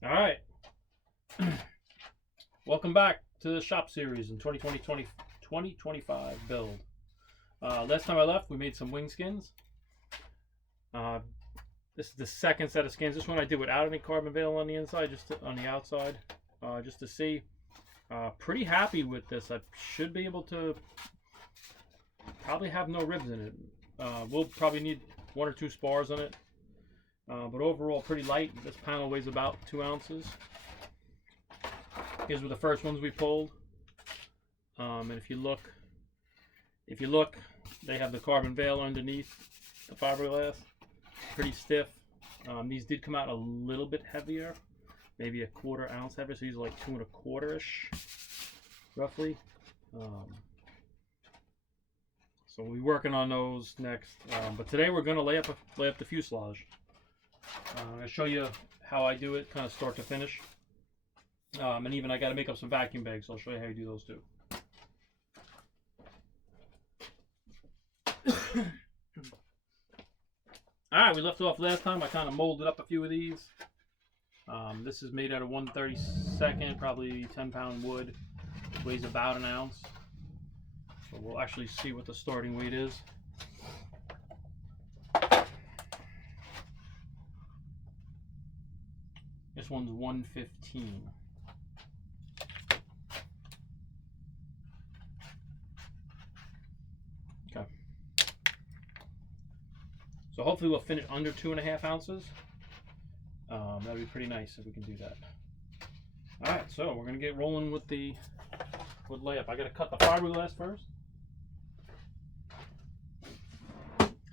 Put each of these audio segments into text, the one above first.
All right. Welcome back to the shop series in 2025 build. Last time I left, we made some wing skins. This is the second set of skins. This one I did without any carbon veil on the inside, on the outside, just to see. Pretty happy with this. I should be able to probably have no ribs in it. We'll probably need 1 or 2 spars on it. But overall, pretty light. This panel weighs about 2 ounces. These were the first ones we pulled. And if you look, they have the carbon veil underneath the fiberglass. Pretty stiff. These did come out a little bit heavier, maybe a 1/4 ounce heavier. So these are like 2 1/4-ish, roughly. So we'll be working on those next. But today we're going to lay up the fuselage. I'm going to show you how I do it, kind of start to finish. And even I got to make up some vacuum bags, so I'll show you how you do those too. Alright, we left off last time. I kind of molded up a few of these. This is made out of 1/32, probably 10-pound wood. It weighs about 1 ounce. So we'll actually see what the starting weight is. This one's 115. Okay. So hopefully we'll finish under 2.5 ounces. That'd be pretty nice if we can do that. All right, so we're gonna get rolling with the layup. I gotta cut the fiberglass first.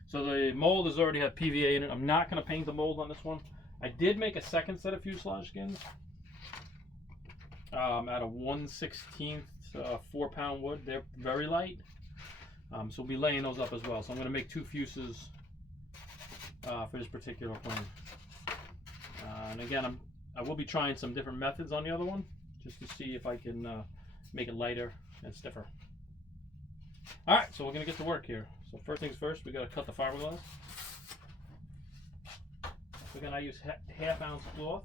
So the mold has already had PVA in it. I'm not gonna paint the mold on this one. I did make a second set of fuselage skins out of 1/16 4-pound wood. They're very light, so we'll be laying those up as well. So I'm going to make 2 fuses for this particular plane. And again, I will be trying some different methods on the other one, just to see if I can make it lighter and stiffer. All right, so we're going to get to work here. So first things first, we got to cut the fiberglass. So again, I use 1/2 ounce cloth.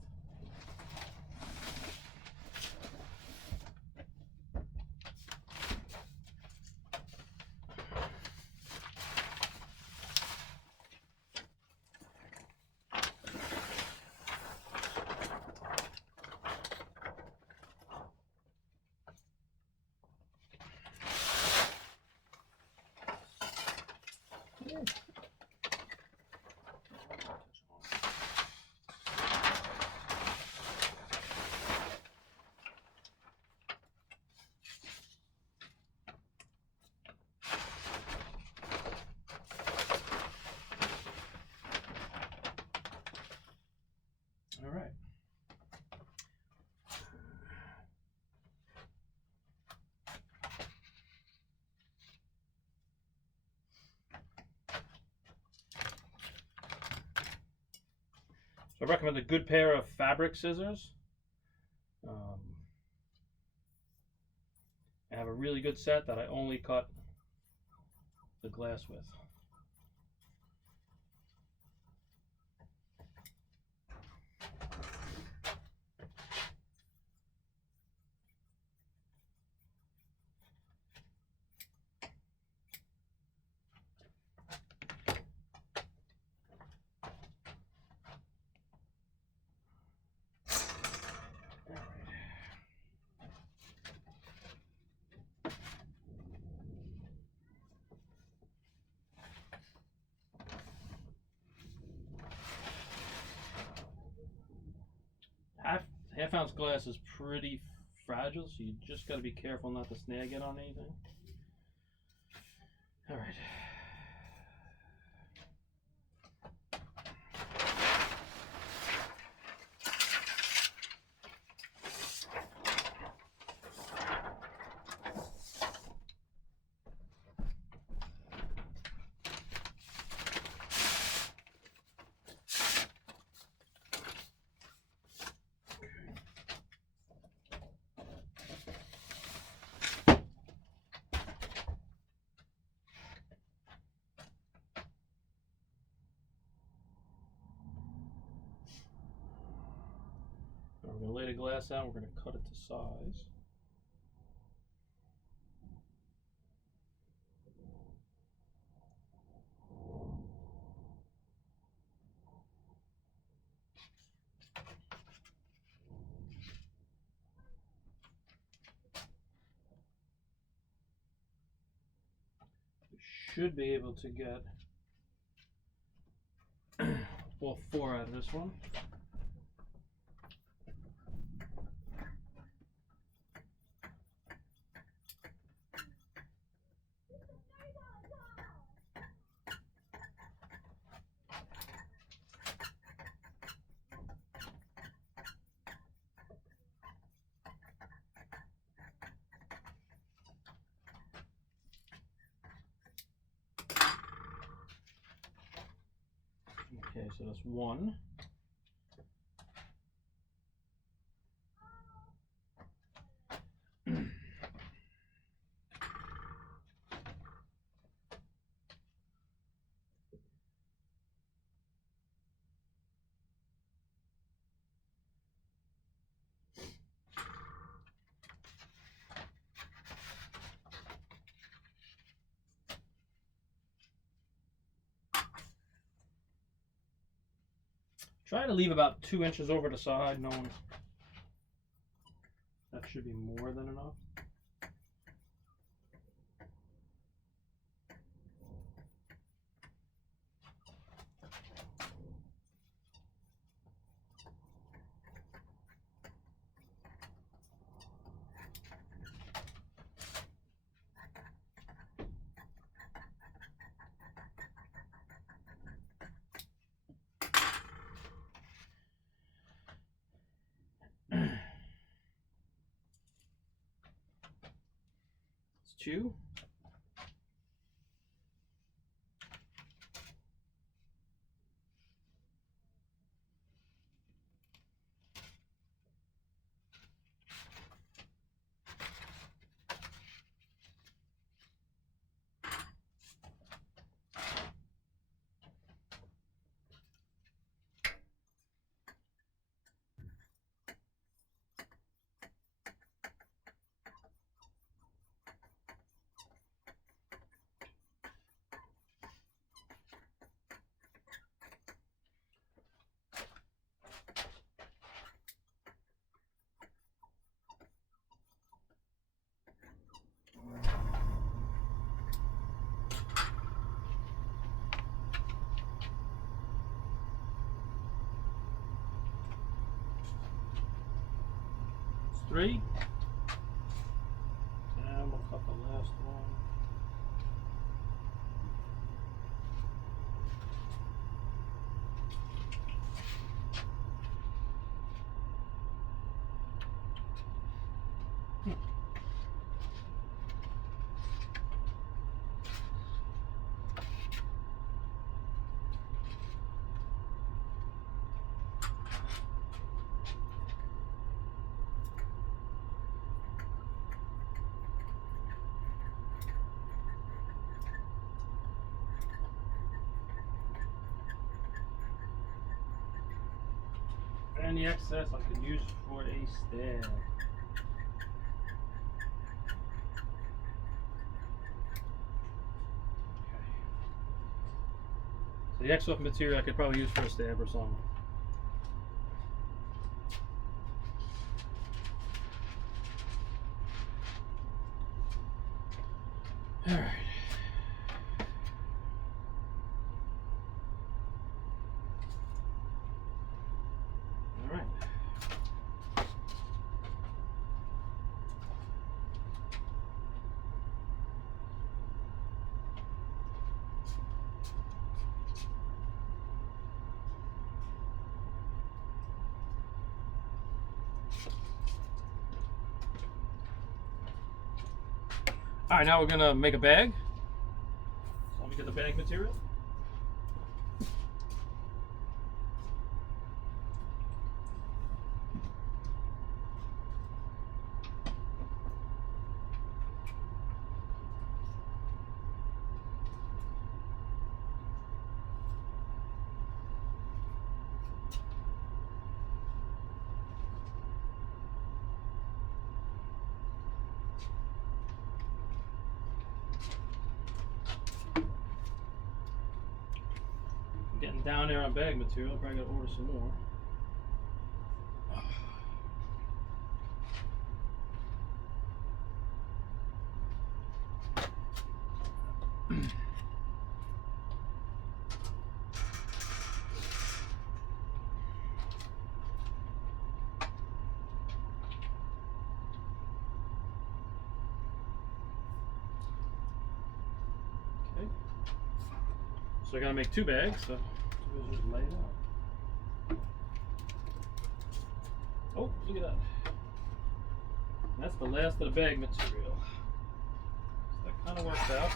All right. So I recommend a good pair of fabric scissors. I have a really good set that I only cut the glass with. Half ounce glass is pretty fragile, so you just got to be careful not to snag it on anything. All right. we're going to lay the glass out. We're going to cut it to size. We should be able to get all 4 out of this one. Okay, so that's 1. Try to leave about 2 inches over the side, knowing that should be more than enough. It's 2. It's 3. And we'll cut the last one. And the excess I can use for a stab. Okay. So the excess material I could probably use for a stab or something. All right. All right, now we're gonna make a bag. So let me get the bag material. I'm down there on bag material. I'm probably gonna order some more. Okay. So I gotta make 2 bags. So just lay it out. Oh, look at that. That's the last of the bag material. So that kind of works out.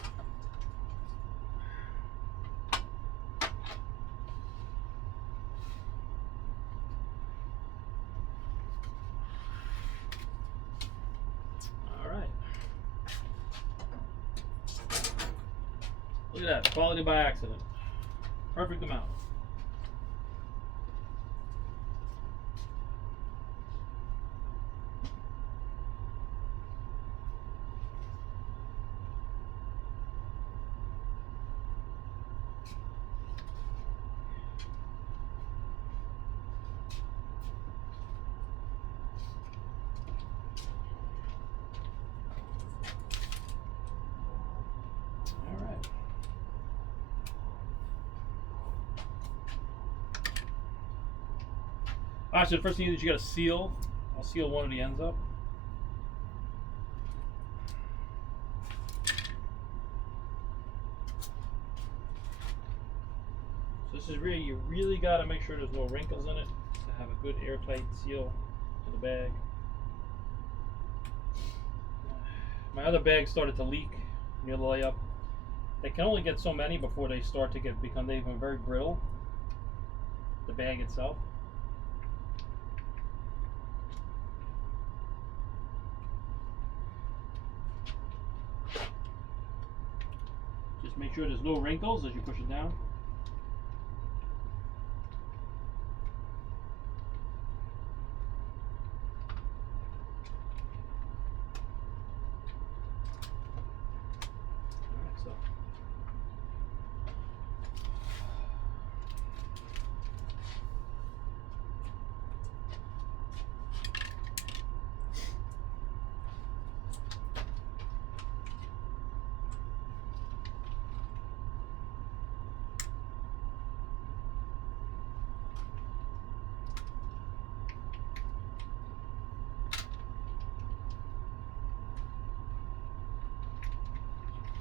All right. Look at that, quality by accident. Perfect amount. Alright, so the first thing is you gotta seal. I'll seal one of the ends up. So this is really, you really gotta make sure there's no wrinkles in it to have a good airtight seal to the bag. My other bag started to leak near the layup. They can only get so many before they start to become very brittle. The bag itself. Just make sure there's no wrinkles as you push it down. Alright, so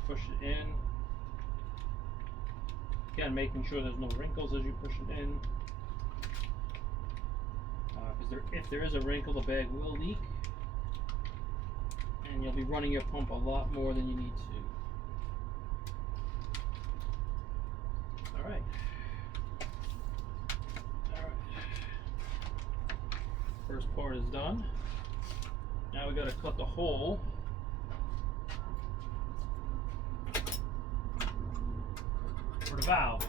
push it in. Again, making sure there's no wrinkles as you push it in. Because if there is a wrinkle, the bag will leak. And you'll be running your pump a lot more than you need to. Alright. Alright. First part is done. Now we got to cut the hole for the valve.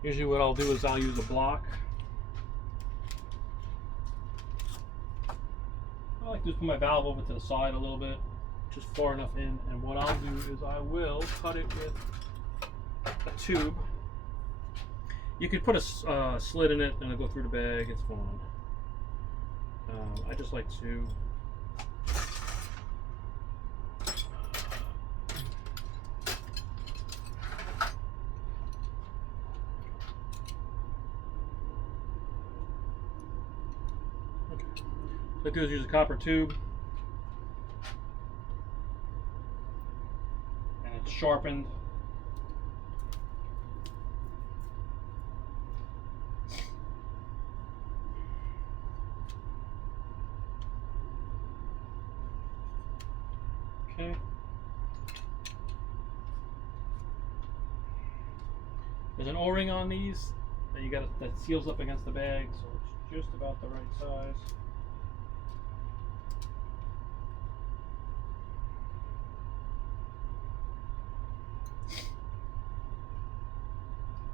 Usually what I'll do is I'll use a block. I like to just put my valve over to the side a little bit, just far enough in, and what I'll do is I will cut it with a tube. You could put a slit in it and it'll go through the bag, it's fine. I just like to what I do is use a copper tube, and it's sharpened. Okay. There's an O-ring on these that that seals up against the bag, so it's just about the right size.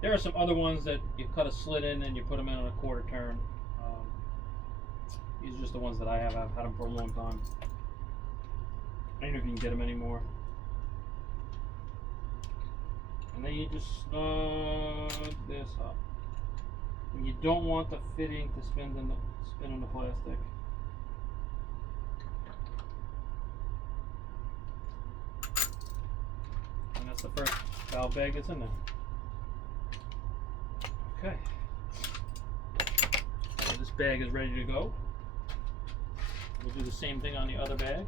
There are some other ones that you cut a slit in and you put them in on a quarter turn. These are just the ones that I have. I've had them for a long time. I don't know if you can get them anymore. And then you just snug this up. And you don't want the fitting to spin on the plastic. And that's the first valve bag that's in there. Okay. So this bag is ready to go. We'll do the same thing on the other bag.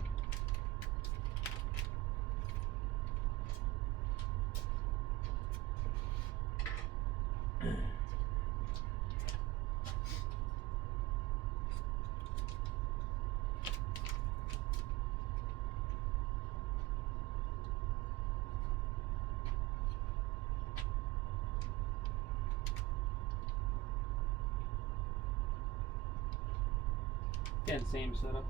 Again, same setup.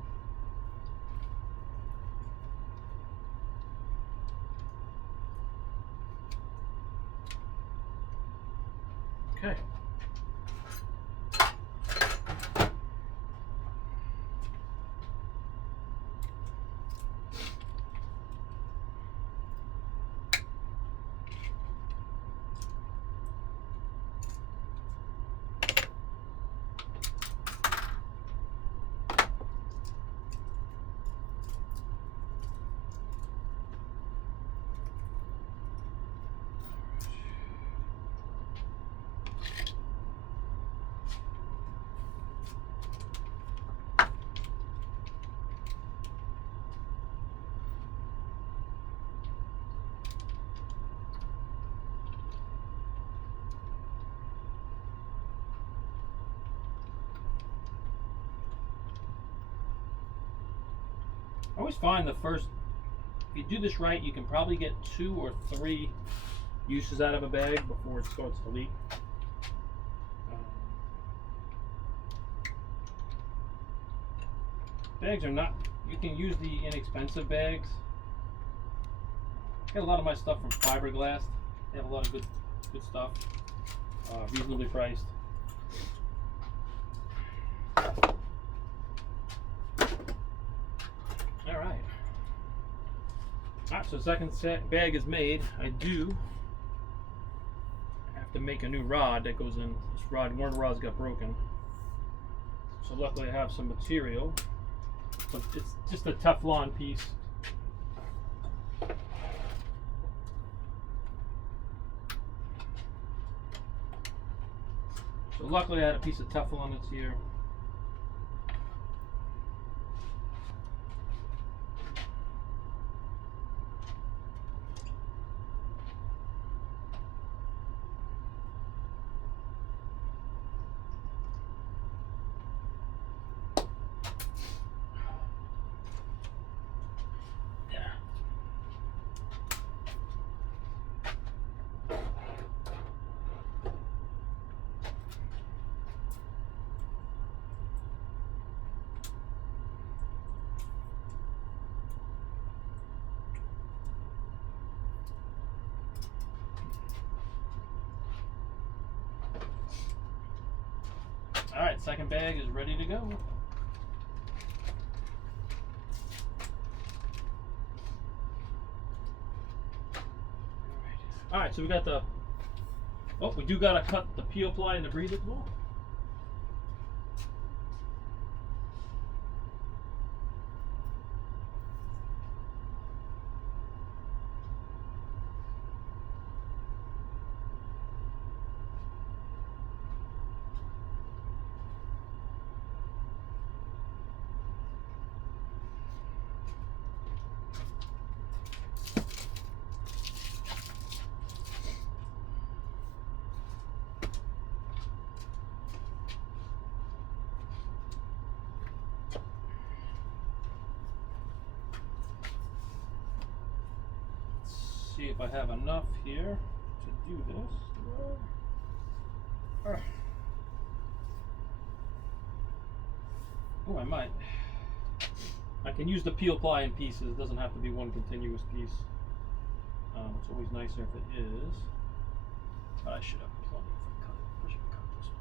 Okay. I always find if you do this right, you can probably get 2 or 3 uses out of a bag before it starts to leak. Bags are not, you can use the inexpensive bags. I get a lot of my stuff from Fiberglass. They have a lot of good stuff, reasonably priced. Alright, so the second bag is made. I do have to make a new rod that goes in. This rod, one of the rods got broken. So luckily I have some material. So it's just a Teflon piece. So luckily I had a piece of Teflon that's here. Alright, second bag is ready to go. Alright, so we got we do gotta cut the peel ply and the breather tool. see if I have enough here to do this. Oh, I might. I can use the peel ply in pieces. It doesn't have to be one continuous piece. It's always nicer if it is. But I should have plenty if I cut it. I should cut it this way.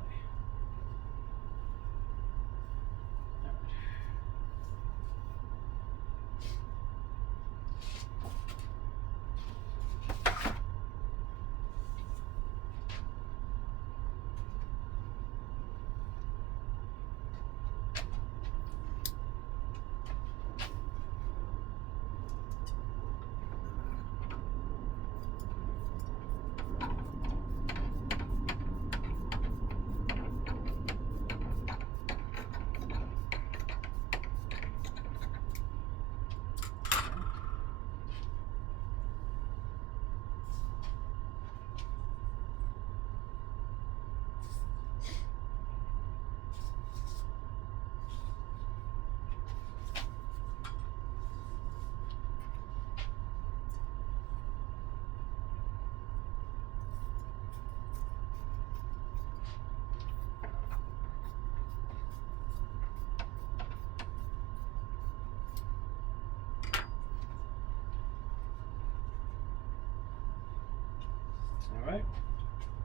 Alright,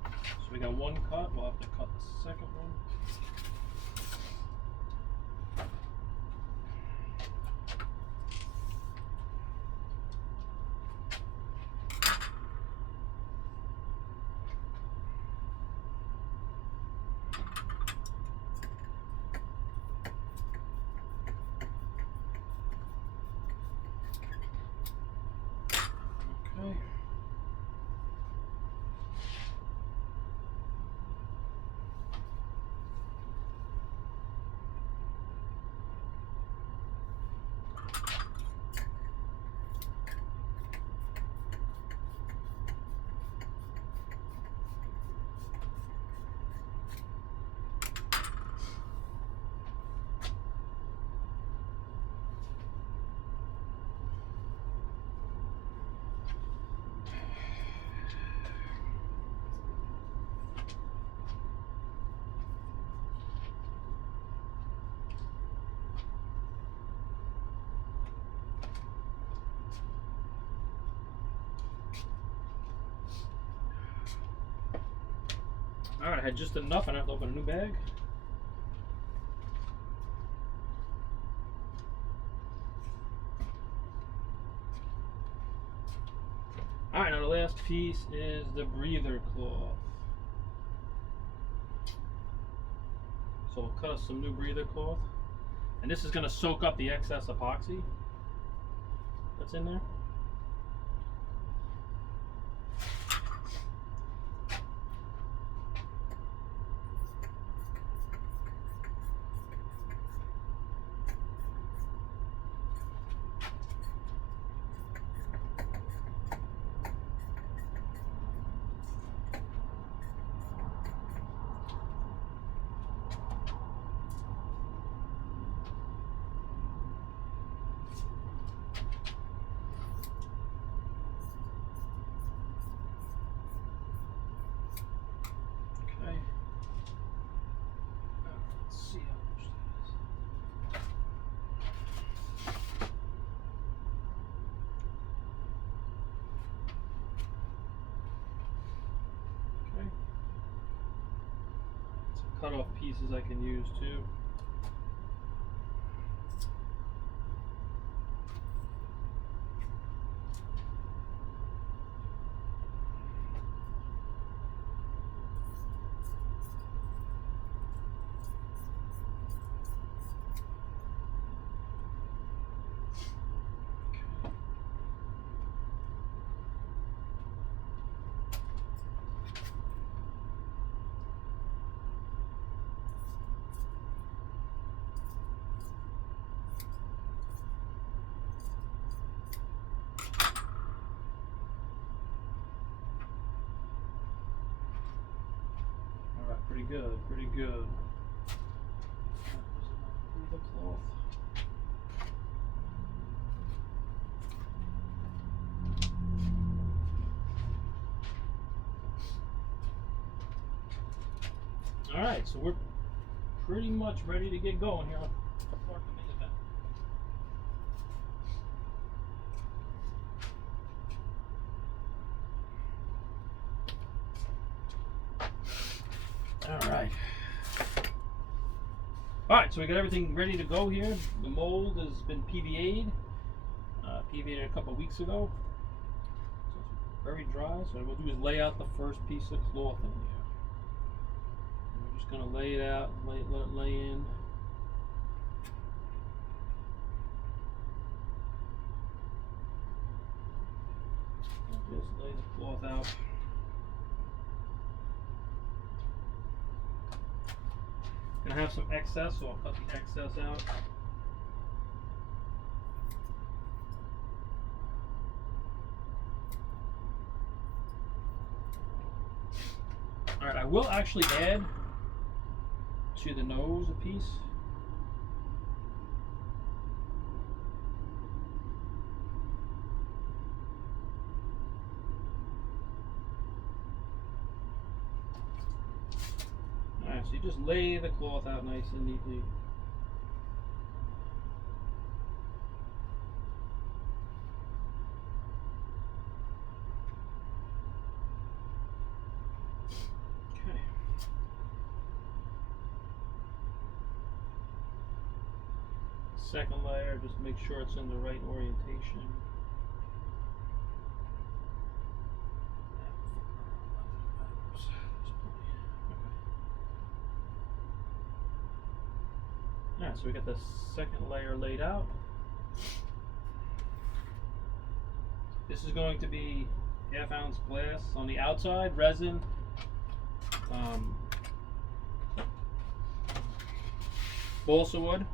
so we got one cut, we'll have to cut the second one. Okay. Alright, I had just enough and I have to open a new bag. Alright, now the last piece is the breather cloth. So we'll cut us some new breather cloth. And this is going to soak up the excess epoxy that's in there. Cut off pieces I can use too. Pretty good, pretty good. The cloth. All right, so we're pretty much ready to get going here. Start the main event. All right. All right, so we got everything ready to go here. The mold has been PVA'd. PVA'd a couple weeks ago. So it's very dry. So what we'll do is lay out the first piece of cloth in here. And we're just gonna lay it out, let it lay in. Just lay the cloth out. Gonna have some excess, so I'll cut the excess out. Alright, I will actually add to the nose a piece. Alright, so you just lay the cloth out nice and neatly. Okay. Second layer, just make sure it's in the right orientation. Alright, so we got the second layer laid out. This is going to be 1/2 ounce glass on the outside, resin. Balsa wood.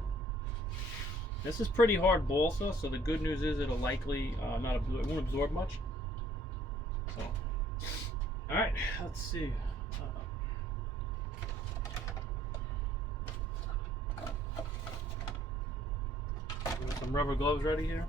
This is pretty hard balsa, so the good news is it'll likely not absorb, it won't absorb much. So, all right, let's see. Got some rubber gloves ready here.